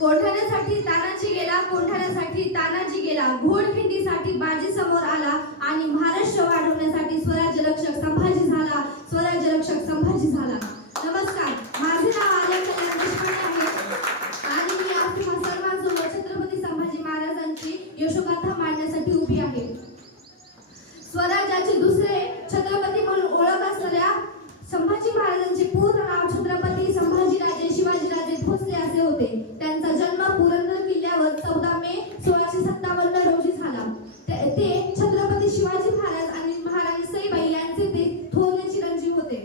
कोंढाण्यासाठी तानाजी गेला, कोंढाण्यासाठी तानाजी गेला, घोडखिंडीसाठी बाजी समोर आला आणि महाराष्ट्र वाढवण्यासाठी स्वराज्य रक्षक संभाजी झाला, स्वराज्य रक्षक संभाजी झाला. नमस्कार, माझे नाव आर्या कल्याण देशपांडे आहे आणि मी आज तुम्हा सर्वांसमोर छत्रपती संभाजी महाराजांची यशोगाथा मांडण्यासाठी उभी आहे. स्वराज्याचे दुसरे छत्रपती म्हणून ओळख असणाऱ्या संभाजी महाराजांचे पूर्ण नाव छत्रपती संभाजीराजे शिवाजीराजे भोसले असे होते. त्यांचा जन्म पुरंदर किल्ल्यावर 14 मे 1657 रोजी झाला. ते छत्रपती शिवाजी महाराज आणि महाराणी सईबाई यांचे ते थोरले चिरंजीव होते.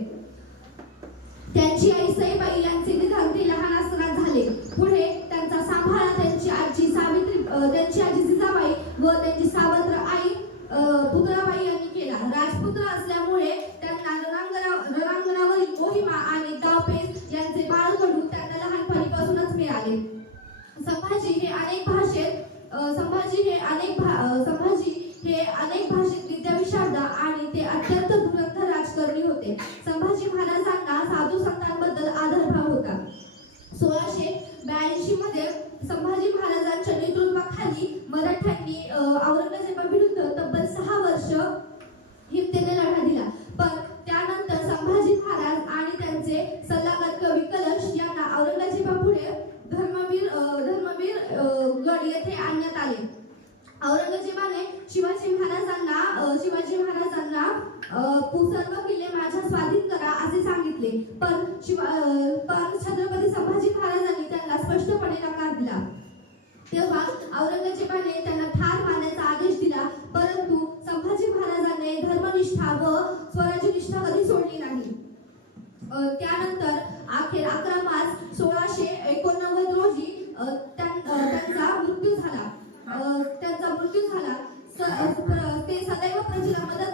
त्यांची आई सईबाई यांचे निधन ते लहान असताना झाले. पुढे त्यांचा सांभाळ त्यांची आजी सावित्री, त्यांची आजी जिजाबाई व त्यांची सावत्र आई पुतळाबाई यांनी केला. राजपुत्र असल्यामुळे त्यांना रणांगणावरील मोहिमा आणि डावपेच यांचे बाळकडू त्यांना लहानपणीपासूनच मिळाले. संभाजी हे अनेक भाषेत विद्याविशारद आणि ते अत्यंत धुरंधर राजकारणी होते. संभाजी महाराजांना साधू संतांबद्दल आदरभाव होता. 1682 मध्ये संभाजी महाराजांच्या नेतृत्वाखाली मराठ्यांनी औरंगजेबाविरुद्ध तब्बल 6 वर्ष हिमतीने लढा दिला. पण त्यानंतर संभाजी महाराज आणि त्यांचे सल्लागार कवी कलश यांना औरंगजेबापुढे धर्मवीर गड येथे आणण्यात आले. औरंगजेबाने शिवाजी महाराजांना सर्व किल्ले माझ्या स्वाधीन करा असे सांगितले. पण छत्रपती संभाजी महाराजांनी त्यांना स्पष्टपणे नकार दिला. तेव्हा औरंगजेबाने त्यांना ठार मारण्याचा आदेश दिला. परंतु संभाजी महाराजांनी धर्मनिष्ठा व स्वराज्यनिष्ठा कधी सोडली नाही. त्यानंतर अखेर 11 मार्च 1689 रोजी त्यांचा मृत्यू झाला. ते सदैव प्रजेला मदत